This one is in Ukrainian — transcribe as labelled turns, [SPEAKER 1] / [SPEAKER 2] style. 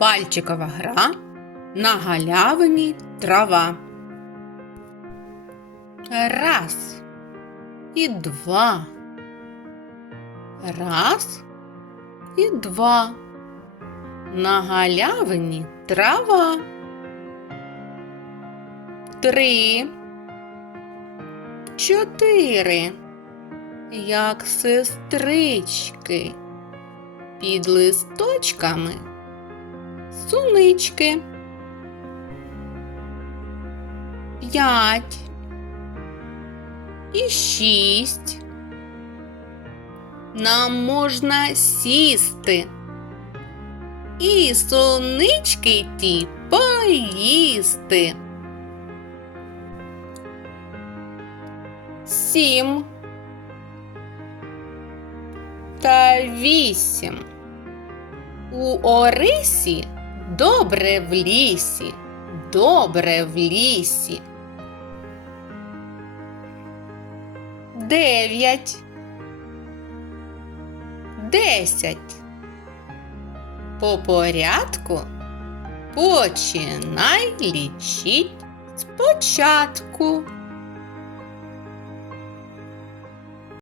[SPEAKER 1] Пальчикова гра на галявині трава. Раз і два. Раз і два. На галявині трава. Три. Чотири. Як сестрички. Під листочками сунички. П'ять. І шість. Нам можна сісти. І сонички ті поїсти. Сім. Та вісім. У Орисі добре в лісі, добре в лісі. Дев'ять. Десять. По порядку починай лічить спочатку.